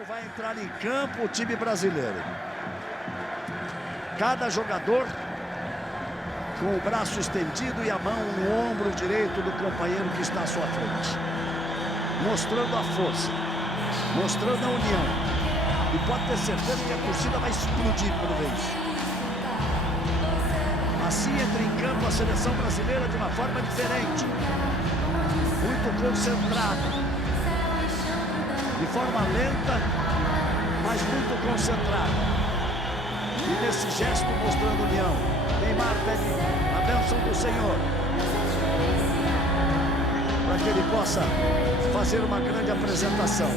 como vai entrar em campo o time brasileiro. Cada jogador com o braço estendido e a mão no ombro direito do companheiro que está à sua frente. Mostrando a força, mostrando a união. E pode ter certeza que a torcida vai explodir por vez. Assim entra em campo a seleção brasileira de uma forma diferente. Muito concentrada. De forma lenta, mas muito concentrada. E nesse gesto mostrando união. Neymar pede a bênção do Senhor. Para que ele possa fazer uma grande apresentação.